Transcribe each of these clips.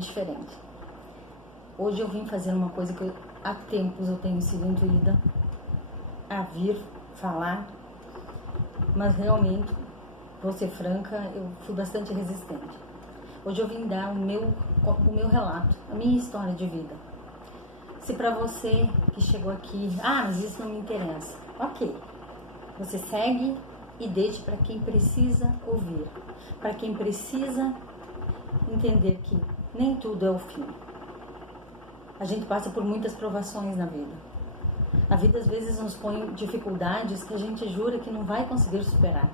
diferente. Hoje eu vim fazer uma coisa que há tempos eu tenho sido intuída a vir falar, mas realmente, vou ser franca, eu fui bastante resistente. Hoje eu vim dar o meu relato, a minha história de vida. Se para você que chegou aqui, mas isso não me interessa, ok, você segue e deixe para quem precisa ouvir, para quem precisa entender que nem tudo é o fim. A gente passa por muitas provações na vida. A vida às vezes nos põe dificuldades que a gente jura que não vai conseguir superar,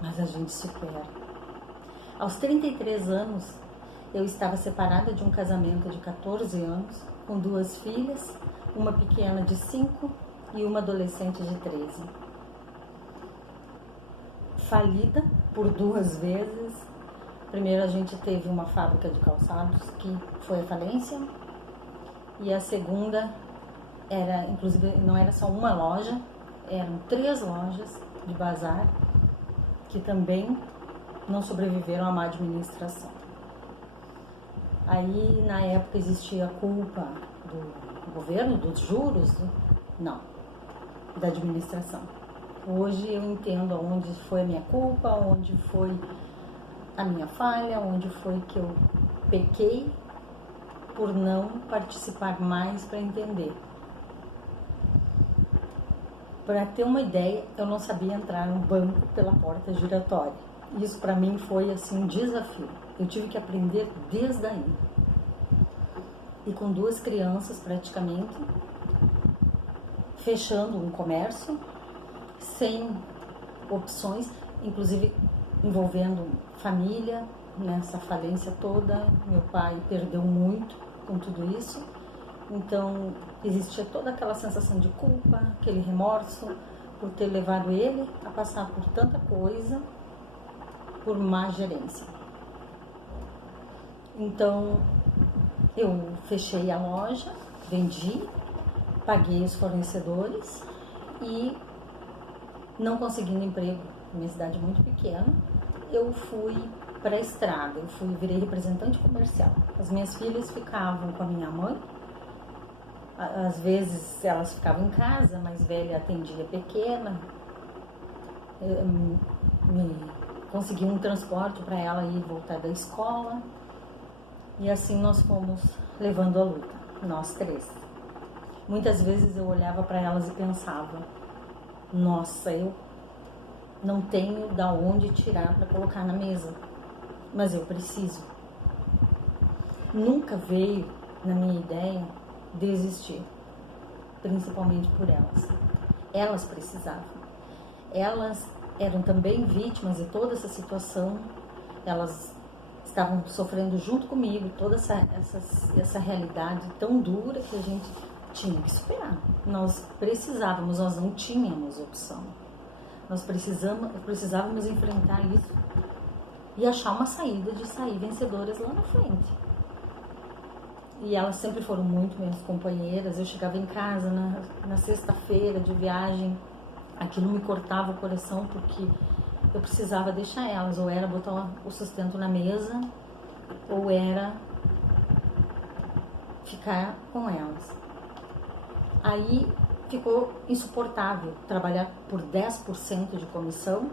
mas a gente supera. Aos 33 anos, eu estava separada de um casamento de 14 anos, com 2 filhas, uma pequena de 5 e uma adolescente de 13. Falida por 2 vezes. Primeiro a gente teve uma fábrica de calçados que foi à falência, e a segunda era, inclusive, não era só uma loja, eram 3 lojas de bazar que também não sobreviveram à má administração. Aí, na época, existia a culpa do governo, dos juros? Não, da administração. Hoje eu entendo onde foi a minha culpa, onde foi a minha falha, onde foi que eu pequei por não participar mais para entender. Para ter uma ideia, eu não sabia entrar no banco pela porta giratória. Isso para mim foi assim um desafio. Eu tive que aprender desde aí. E com 2 crianças praticamente, fechando um comércio, sem opções, inclusive envolvendo família nessa falência toda. Meu pai perdeu muito com tudo isso. Então, existia toda aquela sensação de culpa, aquele remorso por ter levado ele a passar por tanta coisa, por má gerência. Então, eu fechei a loja, vendi, paguei os fornecedores e, não conseguindo emprego, minha cidade é muito pequena, eu fui para a estrada, virei representante comercial. As minhas filhas ficavam com a minha mãe. Às vezes elas ficavam em casa, a mais velha atendia a pequena, consegui um transporte para ela ir e voltar da escola, e assim nós fomos levando a luta, nós 3. Muitas vezes eu olhava para elas e pensava, nossa, eu não tenho da onde tirar para colocar na mesa, mas eu preciso. Nunca veio na minha ideia desistir, principalmente por elas. Elas precisavam. Elas eram também vítimas de toda essa situação. Elas estavam sofrendo junto comigo toda essa realidade tão dura que a gente tinha que superar. Nós precisávamos, nós não tínhamos opção. Nós precisávamos enfrentar isso e achar uma saída de sair vencedoras lá na frente. E elas sempre foram muito minhas companheiras. Eu chegava em casa na sexta-feira de viagem, aquilo me cortava o coração porque eu precisava deixar elas, ou era botar o sustento na mesa, ou era ficar com elas. Aí ficou insuportável trabalhar por 10% de comissão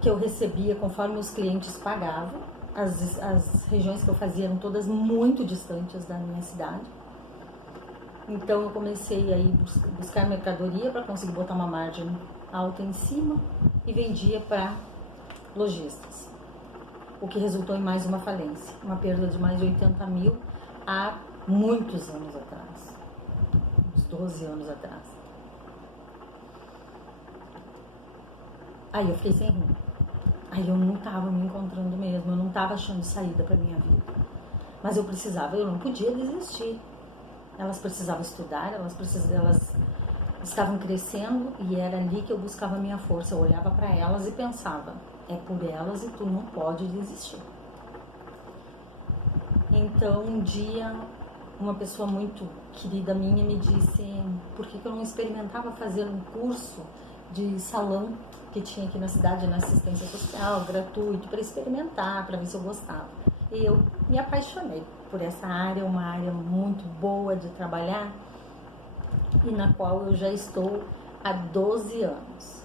que eu recebia conforme os clientes pagavam. As regiões que eu fazia eram todas muito distantes da minha cidade. Então eu comecei a ir buscar mercadoria para conseguir botar uma margem alta em cima e vendia para lojistas, o que resultou em mais uma falência, uma perda de mais de 80 mil há muitos anos atrás, uns 12 anos atrás. Aí eu fiquei sem rumo. Aí eu não estava me encontrando mesmo, eu não estava achando saída para minha vida. Mas eu não podia desistir. Elas precisavam estudar, elas estavam crescendo e era ali que eu buscava a minha força. Eu olhava para elas e pensava, é por elas e tu não pode desistir. Então um dia uma pessoa muito querida minha me disse por que eu não experimentava fazer um curso de salão que tinha aqui na cidade, na assistência social, gratuito, para experimentar, para ver se eu gostava. E eu me apaixonei por essa área, uma área muito boa de trabalhar e na qual eu já estou há 12 anos.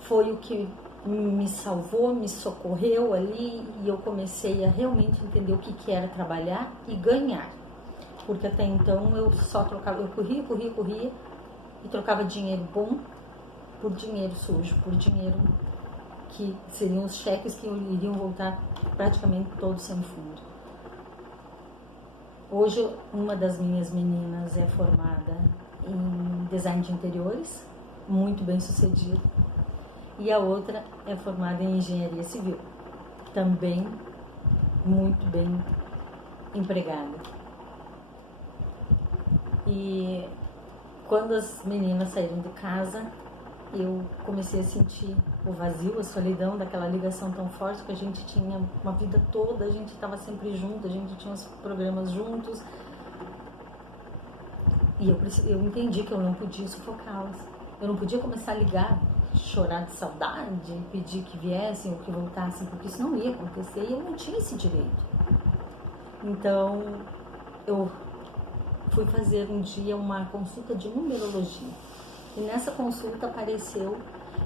Foi o que me salvou, me socorreu ali e eu comecei a realmente entender o que era trabalhar e ganhar. Porque até então eu só trocava, eu corria e trocava dinheiro bom por dinheiro sujo, por dinheiro que seriam os cheques que iriam voltar praticamente todos sem fundo. Hoje uma das minhas meninas é formada em design de interiores, muito bem sucedida, e a outra é formada em engenharia civil, também muito bem empregada. E quando as meninas saíram de casa, eu comecei a sentir o vazio, a solidão daquela ligação tão forte que a gente tinha uma vida toda, a gente estava sempre junto, a gente tinha os programas juntos. E eu entendi que eu não podia sufocá-las. Eu não podia começar a ligar, chorar de saudade, pedir que viessem ou que voltassem, porque isso não ia acontecer e eu não tinha esse direito. Então, eu fui fazer um dia uma consulta de numerologia. E nessa consulta apareceu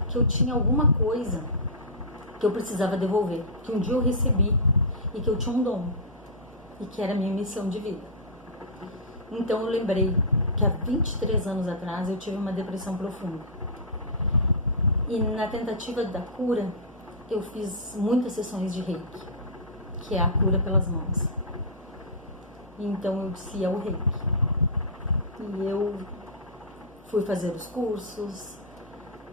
que eu tinha alguma coisa que eu precisava devolver, que um dia eu recebi e que eu tinha um dom e que era a minha missão de vida. Então eu lembrei que há 23 anos atrás eu tive uma depressão profunda. E na tentativa da cura, eu fiz muitas sessões de Reiki, que é a cura pelas mãos. E então eu disse, é o Reiki. E eu fui fazer os cursos,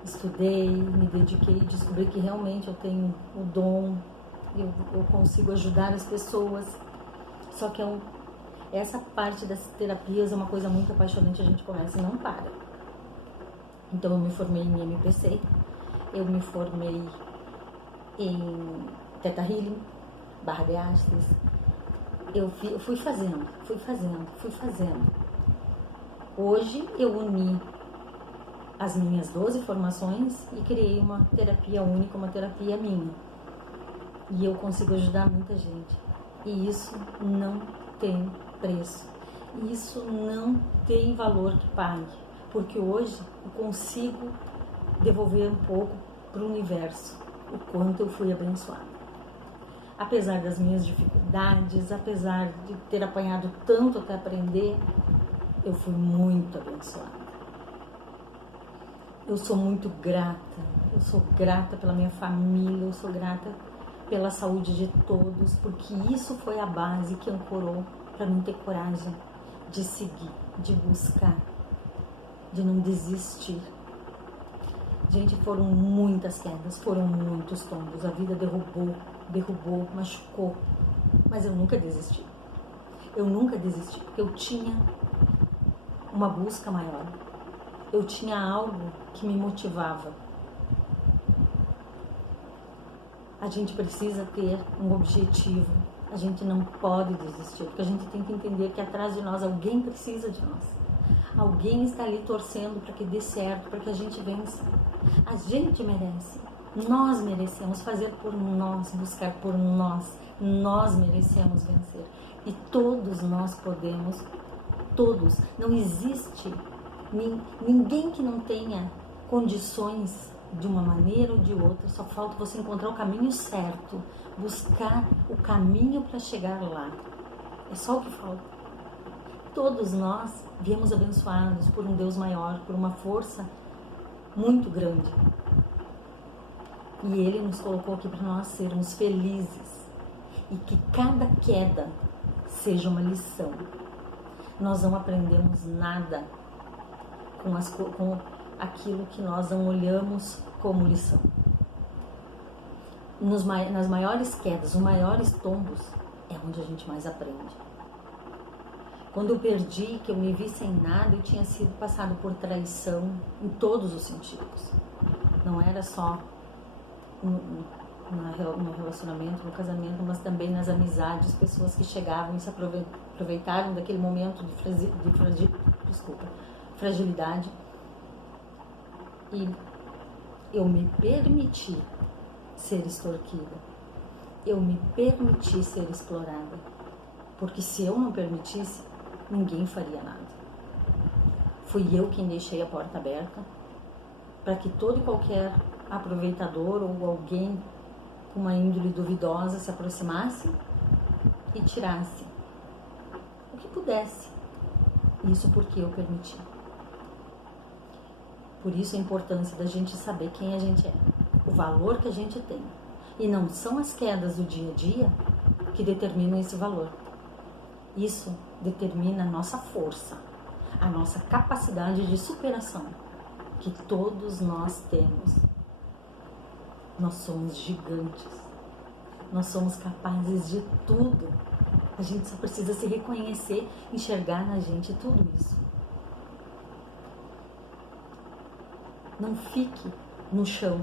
estudei, me dediquei, descobri que realmente eu tenho o dom, eu consigo ajudar as pessoas. Só que essa parte das terapias é uma coisa muito apaixonante, a gente começa e não para. Então eu me formei em MPC, eu me formei em Theta Healing, Barra de Astres. Eu fui fazendo. Hoje eu uni as minhas 12 formações e criei uma terapia única, uma terapia minha. E eu consigo ajudar muita gente. E isso não tem preço. Isso não tem valor que pague. Porque hoje eu consigo devolver um pouco para o universo o quanto eu fui abençoada. Apesar das minhas dificuldades, apesar de ter apanhado tanto até aprender, eu fui muito abençoada. Eu sou muito grata. Eu sou grata pela minha família, eu sou grata pela saúde de todos, porque isso foi a base que ancorou para mim ter coragem de seguir, de buscar, de não desistir. Gente, foram muitas quedas, foram muitos tombos, a vida derrubou, machucou, mas eu nunca desisti. Eu nunca desisti, porque eu tinha uma busca maior. Eu tinha algo que me motivava. A gente precisa ter um objetivo. A gente não pode desistir, porque a gente tem que entender que atrás de nós alguém precisa de nós. Alguém está ali torcendo para que dê certo, para que a gente vença. A gente merece. Nós merecemos fazer por nós, buscar por nós. Nós merecemos vencer. E todos nós podemos. Todos. Não existe ninguém que não tenha condições de uma maneira ou de outra. Só falta você encontrar o caminho certo. Buscar o caminho para chegar lá. É só o que falta. Todos nós viemos abençoados por um Deus maior, por uma força muito grande. E Ele nos colocou aqui para nós sermos felizes. E que cada queda seja uma lição. Nós não aprendemos nada com aquilo que nós não olhamos como lição. Nas maiores quedas, os maiores tombos, é onde a gente mais aprende. Quando eu perdi, que eu me vi sem nada, eu tinha sido passado por traição em todos os sentidos. Não era só no relacionamento, no casamento, mas também nas amizades, pessoas que chegavam e se aproveitaram daquele momento de fragilidade. E eu me permiti ser extorquida. eu me permiti ser explorada. Porque se eu não permitisse, ninguém faria nada. Fui eu quem deixei a porta aberta para que todo e qualquer aproveitador ou alguém com uma índole duvidosa se aproximasse e tirasse o que pudesse. Isso porque eu permiti. Por isso a importância da gente saber quem a gente é, o valor que a gente tem. E não são as quedas do dia a dia que determinam esse valor. Isso determina a nossa força, a nossa capacidade de superação, que todos nós temos. Nós somos gigantes, nós somos capazes de tudo. A gente só precisa se reconhecer, enxergar na gente tudo isso. Não fique no chão,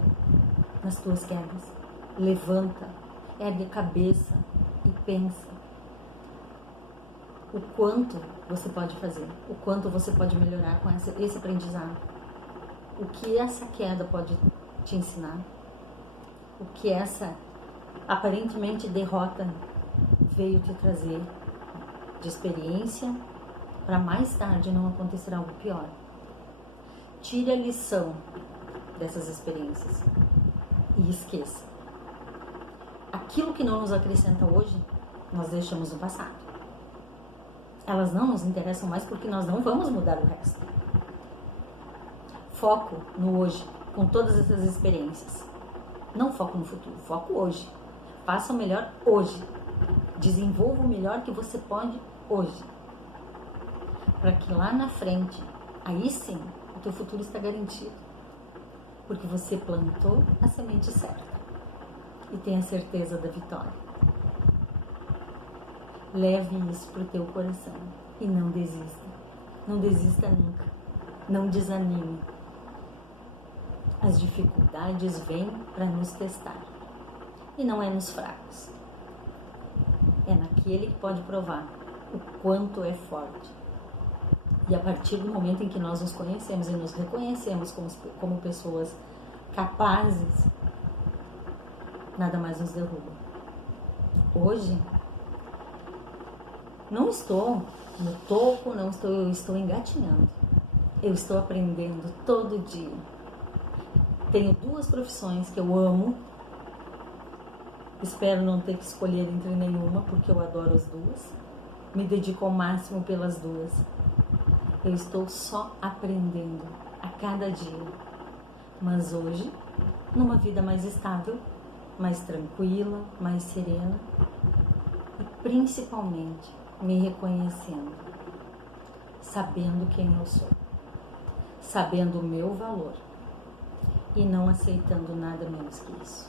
nas tuas quedas. Levanta, ergue a cabeça e pensa o quanto você pode fazer, o quanto você pode melhorar com esse aprendizado. O que essa queda pode te ensinar, o que essa aparentemente derrota veio te trazer de experiência para mais tarde não acontecer algo pior. Tire a lição dessas experiências e esqueça. Aquilo que não nos acrescenta hoje, nós deixamos no passado. Elas não nos interessam mais porque nós não vamos mudar o resto. Foco no hoje, com todas essas experiências. Não foco no futuro, foco hoje. Faça o melhor hoje. Desenvolva o melhor que você pode hoje. Para que lá na frente, aí sim, o teu futuro está garantido. Porque você plantou a semente certa. E tenha certeza da vitória. Leve isso para o teu coração e não desista. Não desista nunca. Não desanime. As dificuldades vêm para nos testar. E não é nos fracos. É naquele que pode provar o quanto é forte. E a partir do momento em que nós nos conhecemos e nos reconhecemos como pessoas capazes, nada mais nos derruba. Hoje, não estou no topo, eu estou engatinhando. Eu estou aprendendo todo dia. Tenho 2 profissões que eu amo. Espero não ter que escolher entre nenhuma, porque eu adoro as 2. Me dedico ao máximo pelas 2. Eu estou só aprendendo a cada dia. Mas hoje, numa vida mais estável, mais tranquila, mais serena e principalmente me reconhecendo, sabendo quem eu sou, sabendo o meu valor e não aceitando nada menos que isso.